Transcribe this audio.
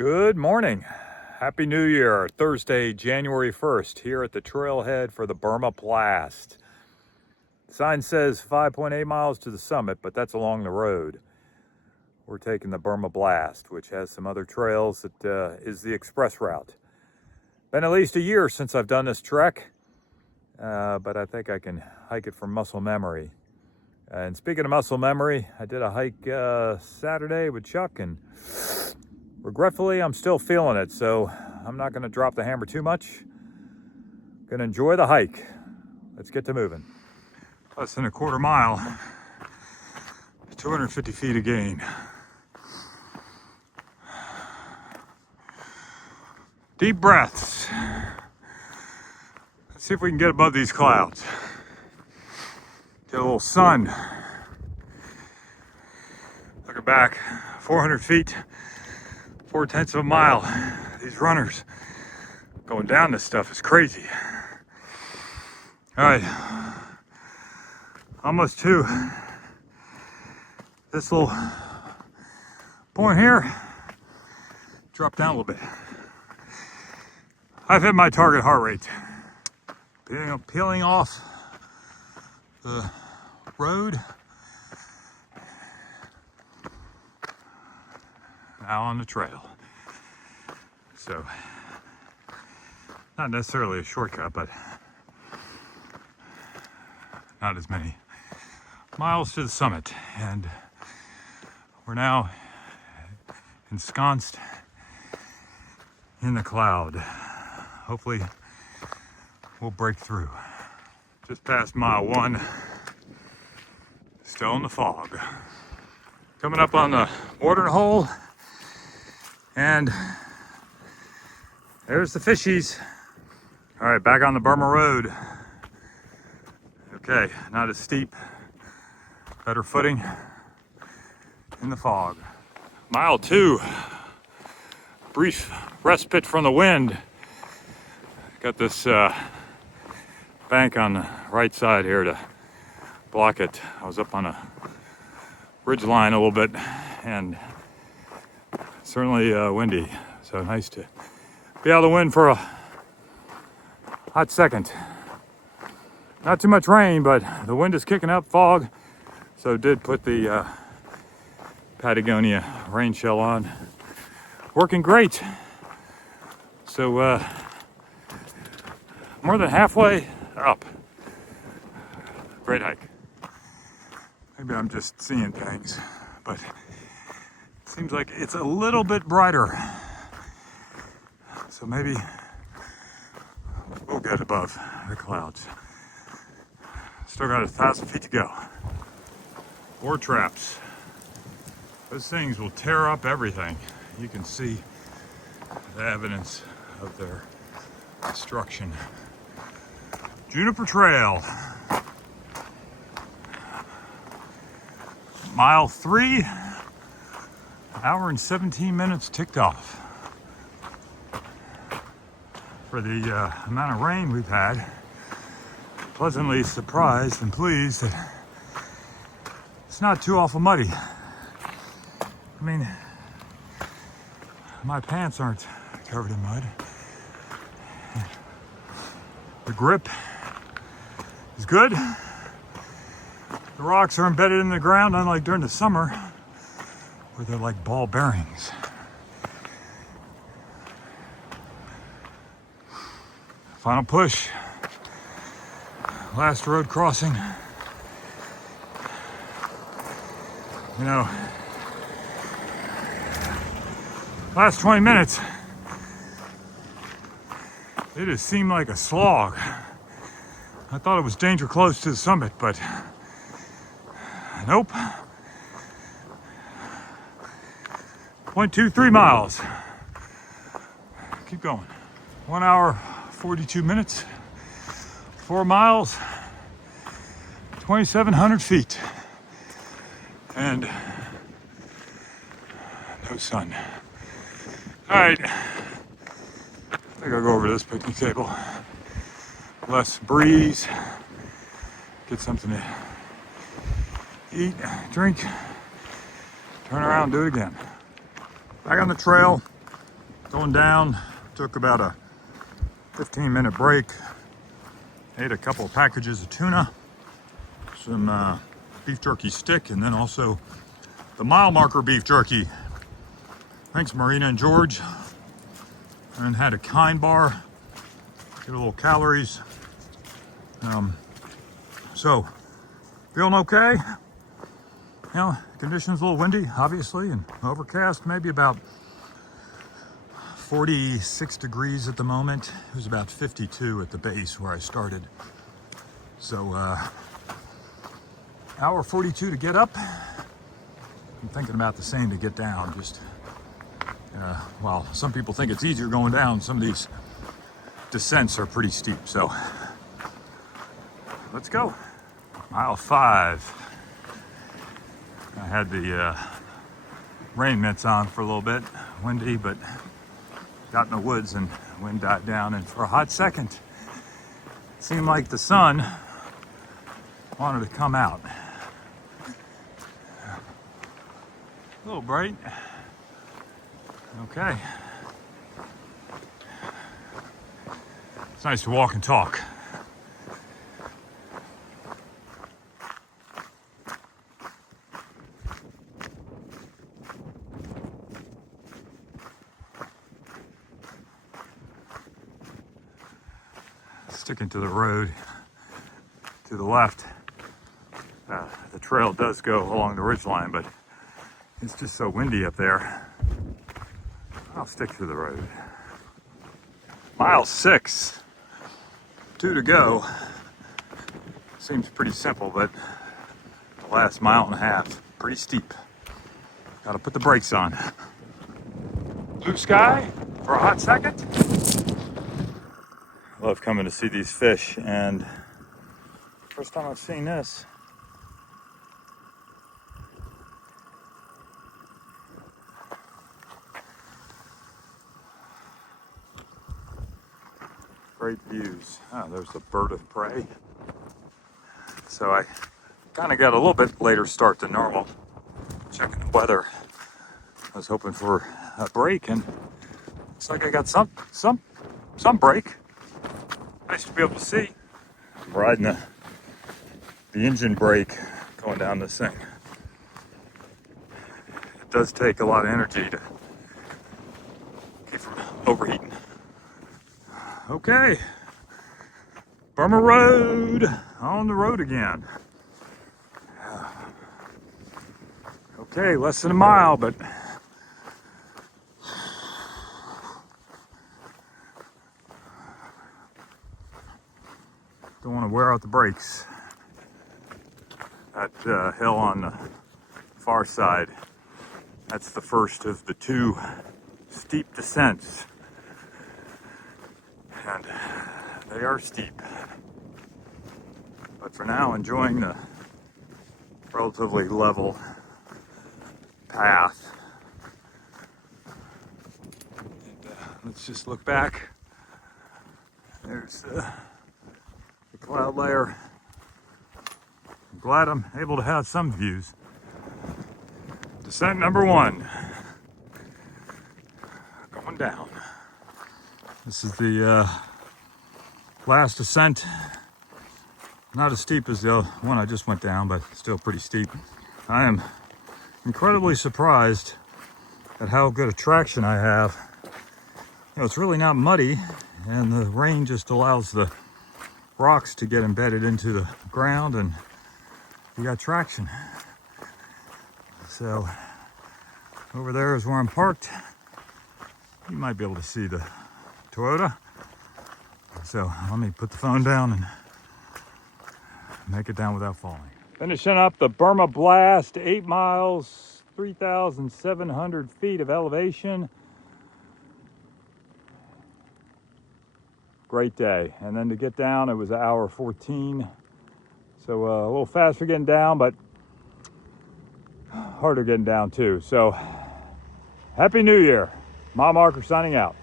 Good morning. Happy New Year. Thursday, January 1st, here at the trailhead for the Burma Blast. Sign says 5.8 miles to the summit, but that's along the road. We're taking the Burma Blast, which has some other trails that is the express route. Been at least a year since I've done this trek, but I think I can hike it from muscle memory. And speaking of muscle memory, I did a hike Saturday with Chuck, and regretfully, I'm still feeling it, so I'm not going to drop the hammer too much. Going to enjoy the hike. Let's get to moving. Less than a quarter mile, 250 feet of gain. Deep breaths. Let's see if we can get above these clouds. Get a little sun. Looking back, 400 feet. 4/10 of a mile. These runners going down this stuff is crazy. All right, almost to this little point here. Drop down a little bit. I've hit my target heart rate. Peeling off the road. Now on the trail. So, not necessarily a shortcut, but not as many miles to the summit. And we're now ensconced in the cloud. Hopefully we'll break through. Just past mile 1, still in the fog. Coming up on the watering hole. And there's the fishies. All right, back on the Burma Road. Okay, not as steep, better footing in the fog. Mile 2, brief respite from the wind. Got this bank on the right side here to block it. I was up on a ridge line a little bit and certainly windy, so nice to be out of the wind for a hot second. Not too much rain, but the wind is kicking up, fog, so did put the Patagonia rain shell on. Working great. So more than halfway up. Great hike. Maybe I'm just seeing things, but seems like it's a little bit brighter. So maybe we'll get above the clouds. Still got 1,000 feet to go. Ore traps. Those things will tear up everything. You can see the evidence of their destruction. Juniper Trail. Mile 3. Hour and 17 minutes ticked off. For the amount of rain we've had, pleasantly surprised and pleased that it's not too awful muddy. I mean, my pants aren't covered in mud. The grip is good. The rocks are embedded in the ground, unlike during the summer, where they're like ball bearings. Final push. Last road crossing. You know, last 20 minutes, it has seemed like a slog. I thought it was danger close to the summit, but nope. 0.23 miles. Keep going. 1 hour, 42 minutes, 4 miles, 2,700 feet, and no sun. All right, I think I'll go over to this picnic table. Less breeze, get something to eat, drink, turn around, do it again. Back on the trail, Going down, took about a 15-minute break. Ate a couple of packages of tuna, some beef jerky stick, and then also the mile marker beef jerky. Thanks, Marina and George. And had a Kind bar, get a little calories. So, feeling okay. You know, conditions a little windy, obviously, and overcast, maybe about 46 degrees at the moment. It was about 52 at the base where I started. So, hour 42 to get up. I'm thinking about the same to get down. Just, while some people think it's easier going down, some of these descents are pretty steep. So, let's go. Mile 5. I had the rain mitts on for a little bit, windy, but got in the woods and wind died down, and for a hot second it seemed like the sun wanted to come out. A little bright. Okay. It's nice to walk and talk. Sticking to the road to the left. The trail does go along the ridgeline, but it's just so windy up there. I'll stick to the road. Mile 6, 2 to go. Seems pretty simple, but the last mile and a half, pretty steep. Gotta put the brakes on. Blue sky for a hot second. Love coming to see these fish, and first time I've seen this. Great views. Oh, there's a bird of prey. So I kind of got a little bit later start than normal. Checking the weather. I was hoping for a break, and looks like I got some break. Nice to be able to see. I'm riding the engine brake going down this thing. It does take a lot of energy to keep from overheating. Okay, Burma Road, on the road again. Okay, less than a mile, but don't want to wear out the brakes. That hill on the far side, that's the first of the 2 steep descents. And they are steep. But for now, enjoying the relatively level path. And, let's just look back. There's the cloud layer. I'm glad I'm able to have some views. Descent number 1. Going down. This is the last ascent. Not as steep as the one I just went down, but still pretty steep. I am incredibly surprised at how good a traction I have. You know, it's really not muddy, and the rain just allows the rocks to get embedded into the ground, and you got traction. So over there is where I'm parked. You might be able to see the Toyota. So let me put the phone down and make it down without falling. Finishing up the Burma Blast, 8 miles, 3,700 feet of elevation. Great day. And then to get down, it was hour 14. So a little faster getting down, but harder getting down too. So happy New Year. Mile Marker signing out.